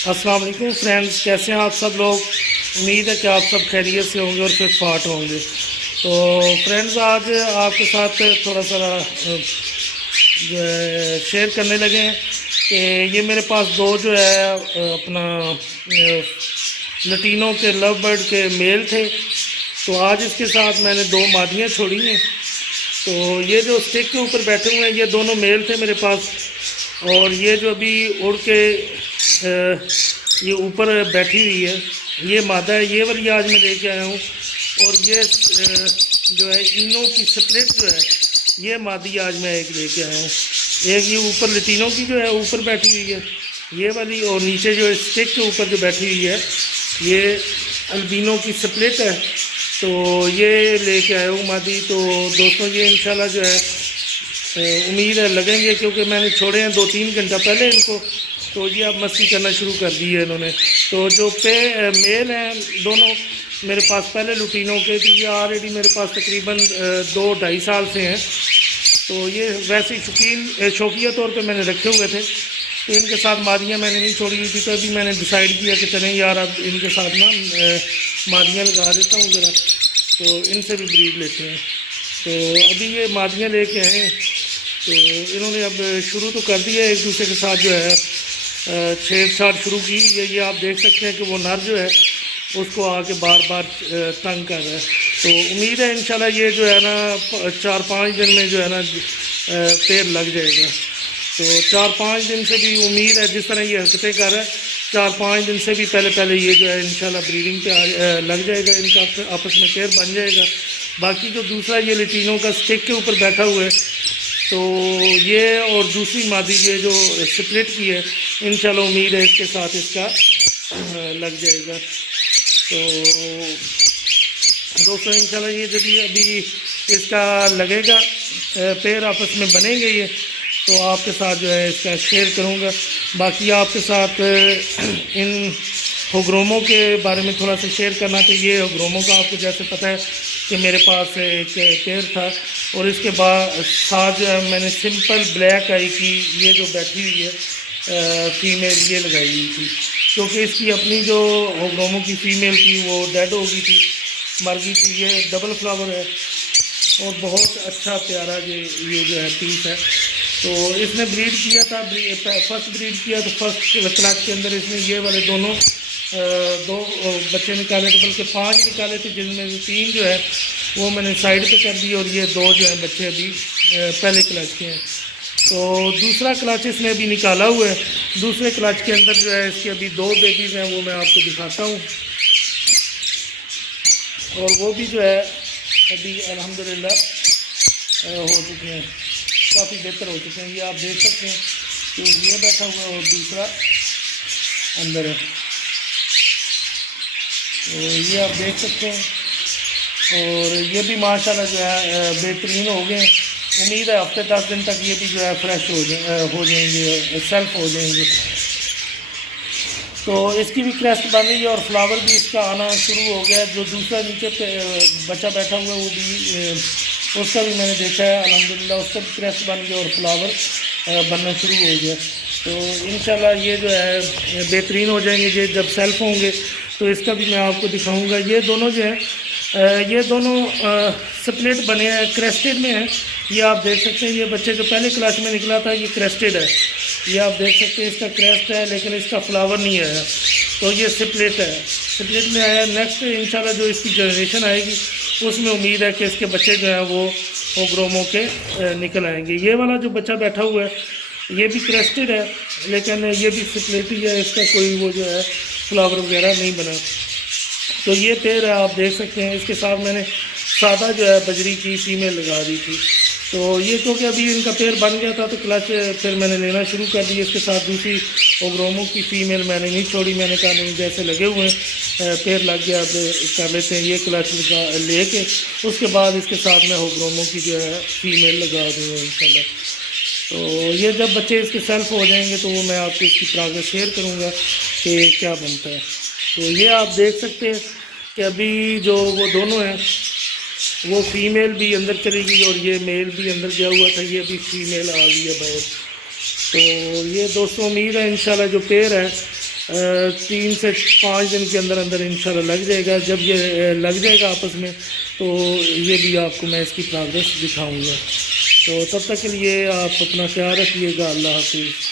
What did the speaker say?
السلام علیکم فرینڈز، کیسے ہیں آپ سب لوگ؟ امید ہے کہ آپ سب خیریت سے ہوں گے اور فٹ فاٹ ہوں گے۔ تو فرینڈز، آج آپ کے ساتھ تھوڑا سا شیئر کرنے لگے ہیں کہ یہ میرے پاس دو جو ہے اپنا لٹینوں کے لو برڈ کے میل تھے، تو آج اس کے ساتھ میں نے دو مادیاں چھوڑی ہیں۔ تو یہ جو اسٹک کے اوپر بیٹھے ہوئے ہیں یہ دونوں میل تھے میرے پاس، اور یہ جو ابھی اڑ کے یہ اوپر بیٹھی ہوئی ہے یہ مادہ ہے، یہ والی آج میں لے کے آیا ہوں۔ اور یہ جو ہے اینوں کی سپلٹ جو ہے یہ مادی آج میں ایک لے کے آیا ہوں۔ ایک یہ اوپر لٹینوں کی جو ہے اوپر بیٹھی ہوئی ہے یہ والی، اور نیچے جو اسٹک کے اوپر جو بیٹھی ہوئی ہے یہ البینوں کی سپلٹ ہے۔ تو یہ لے کے آیا ہوں مادی۔ تو دوستوں یہ انشاءاللہ جو ہے امید ہے لگیں گے، کیونکہ میں نے چھوڑے ہیں 2-3 گھنٹہ پہلے ان کو، تو یہ اب مستی کرنا شروع کر دی ہے انہوں نے۔ تو جو میل ہیں دونوں میرے پاس پہلے لٹینوں کے تھے، یہ آلریڈی میرے پاس تقریباً 2-2.5 سال سے ہیں۔ تو یہ ویسے شوقیہ طور پہ میں نے رکھے ہوئے تھے، تو ان کے ساتھ مادیاں میں نے نہیں چھوڑی ہوئی تھی۔ تو ابھی میں نے ڈیسائیڈ کیا کہ چلیں یار اب ان کے ساتھ نا مادیاں لگا دیتا ہوں ذرا، تو ان سے بھی بریڈ لیتے ہیں۔ تو ابھی یہ مادیاں لے کے آئے ہیں، تو انہوں نے اب شروع تو کر دیا ایک دوسرے کے ساتھ جو ہے چھیڑ چھاڑ شروع کی۔ یہ آپ دیکھ سکتے ہیں کہ وہ نر جو ہے اس کو آ کے بار بار تنگ کر رہا ہے۔ تو امید ہے انشاءاللہ یہ جو ہے نا 4-5 دن میں جو ہے نا پیر لگ جائے گا۔ تو 4-5 دن سے بھی امید ہے، جس طرح یہ حرکتیں کر رہا ہے 4-5 دن سے بھی پہلے یہ جو ہے انشاءاللہ بریڈنگ پہ لگ جائے گا، ان کا آپس میں پیر بن جائے گا۔ باقی جو دوسرا یہ لٹینوں کا اسٹک کے اوپر بیٹھا ہوا ہے، تو یہ اور دوسری مادی یہ جو سپلٹ کی ہے انشاءاللہ امید ہے اس کے ساتھ اس کا لگ جائے گا۔ تو دوستوں انشاءاللہ یہ جب ابھی اس کا لگے گا پیر آپس میں بنیں گے یہ، تو آپ کے ساتھ جو ہے اس کا شیئر کروں گا۔ باقی آپ کے ساتھ ان ہوگروموں کے بارے میں تھوڑا سا شیئر کرنا، تو یہ ہوگروموں کا آپ کو جیسے پتہ ہے کہ میرے پاس ایک پیر تھا، اور اس کے بعد ساتھ جو ہے میں نے سمپل بلیک آئی کی یہ جو بیٹھی ہوئی ہے فیمیل یہ لگائی ہوئی تھی، کیونکہ اس کی اپنی جو ہوگروموں کی فیمیل تھی وہ ڈیڈ ہو گئی تھی، مر گئی تھی۔ یہ ڈبل فلاور ہے اور بہت اچھا پیارا یہ جو ہے پیس ہے۔ تو اس نے بریڈ کیا تھا، فرسٹ بریڈ کیا تو فرسٹ کلاس کے اندر اس نے یہ والے دو بچے نکالے تھے، بلکہ 5 نکالے تھے، جن میں سے 3 جو ہے وہ میں نے سائڈ پہ کر دی، اور یہ 2 جو ہے بچے ابھی پہلے کلچ کے ہیں۔ تو دوسرا کلچ اس نے ابھی نکالا ہوا ہے، دوسرے کلچ کے اندر جو ہے اس کے ابھی 2 بیبیز ہیں، وہ میں آپ کو دکھاتا ہوں۔ اور وہ بھی جو ہے ابھی الحمدللہ ہو چکے ہیں، کافی بہتر ہو چکے ہیں۔ یہ آپ دیکھ سکتے ہیں کہ یہ بیٹھا ہوا ہے اور دوسرا اندر ہے، تو یہ آپ دیکھ سکتے ہیں۔ اور یہ بھی ماشاءاللہ جو ہے بہترین ہو گئے ہیں۔ امید ہے ہفتے 10 دن تک یہ بھی جو ہے فریش ہو جائیں گے، سیلف ہو جائیں گے۔ تو اس کی بھی کریسٹ بن رہی ہے اور فلاور بھی اس کا آنا شروع ہو گیا ہے۔ جو دوسرا نیچے پہ بچہ بیٹھا ہوا ہے وہ بھی اس کا بھی میں نے دیکھا ہے الحمدللہ، اس کا بھی کریسٹ بن گیا اور فلاور بننا شروع ہو گیا۔ تو انشاءاللہ یہ جو ہے بہترین ہو جائیں گے یہ جب سیلف ہوں گے، تو اس کا بھی میں آپ کو دکھاؤں گا۔ یہ دونوں جو ہیں یہ دونوں سپلٹ بنے ہیں، کریسٹڈ میں ہیں۔ یہ آپ دیکھ سکتے ہیں، یہ بچے جو پہلے کلاس میں نکلا تھا یہ کریسٹڈ ہے، یہ آپ دیکھ سکتے ہیں اس کا کریسٹ ہے، لیکن اس کا فلاور نہیں آیا، تو یہ سپلٹ ہے، سپلٹ میں آیا۔ نیکسٹ انشاءاللہ جو اس کی جنریشن آئے گی اس میں امید ہے کہ اس کے بچے جو ہیں وہ ہوگروموں کے نکل آئیں گے۔ یہ والا جو بچہ بیٹھا ہوا ہے یہ بھی کریسٹڈ ہے، لیکن یہ بھی سپلٹ ہی ہے، اس کا کوئی وہ جو ہے فلاور وغیرہ نہیں بنا۔ تو یہ پیر ہے آپ دیکھ سکتے ہیں، اس کے ساتھ میں نے سادہ جو ہے بجری کی فیمیل لگا دی تھی۔ تو یہ کیونکہ ابھی ان کا پیر بن گیا تھا تو کلچ پھر میں نے لینا شروع کر دی۔ اس کے ساتھ دوسری ہوگروموں کی فیمیل میں نے نہیں چھوڑی، میں نے کہا نہیں جیسے لگے ہوئے ہیں پیر لگ گیا اب کر لیتے ہیں، یہ کلچ لے کے اس کے بعد اس کے ساتھ میں ہوگروموں کی جو ہے فیمیل لگا دوں گا انشاءاللہ۔ تو یہ جب بچے اس کے سیلف ہو جائیں گے تو وہ میں آپ کو اس کی پروگریس شیئر کروں گا کہ کیا بنتا ہے۔ تو یہ آپ دیکھ سکتے ہیں کہ ابھی جو وہ دونوں ہیں وہ فیمیل بھی اندر چلی گئی اور یہ میل بھی اندر گیا ہوا تھا، یہ بھی فیمیل آ گئی ہے باہر۔ تو یہ دوستوں امید ہے انشاءاللہ جو پیر ہے 3 سے 5 دن کے اندر اندر انشاءاللہ لگ جائے گا. جب یہ لگ جائے گا آپس میں تو یہ بھی آپ کو میں اس کی پروگریس دکھاؤں گا. تو تب تک کے لیے آپ اپنا خیال رکھیے گا. اللہ حافظ.